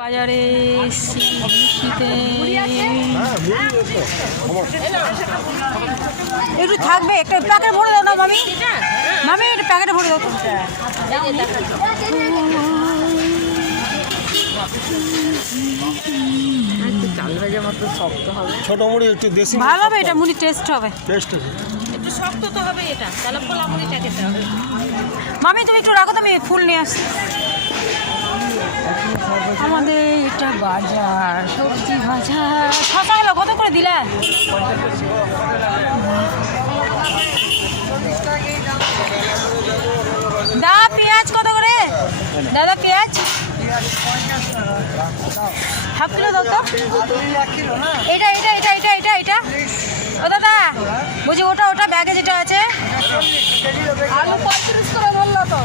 বাজারে শীতে একটু থাকবে, একটা প্যাকেট ভরে দাও না মামি। মামি একটু প্যাকেটে ভরে দাও তো। চাল ভাজা মতো শক্ত হবে, ছোট মুড়ি একটু দেশি ভালো হবে, এটা মুড়ি টেস্ট হবে। টেস্ট আছে। একটু শক্ত তো হবে এটা, তাহলে পোলা মুড়িটা খেতে হবে। মামি তুমি একটু রাখো তো, আমি ফুল নিয়ে আসছি। আমাদের এটা বাজার, সবজি বাজার। শশা গেল কত করে দিলে? দাদা পেঁয়াজ কত করে? দাদা পেঁয়াজ হাফ কিলো দাও তো। এটা এটা এটা এটা এটা এটা ও দাদা বুঝি, ওটা ওটা ব্যাগে যেটা আছে। আলু 35 করে বললো তো।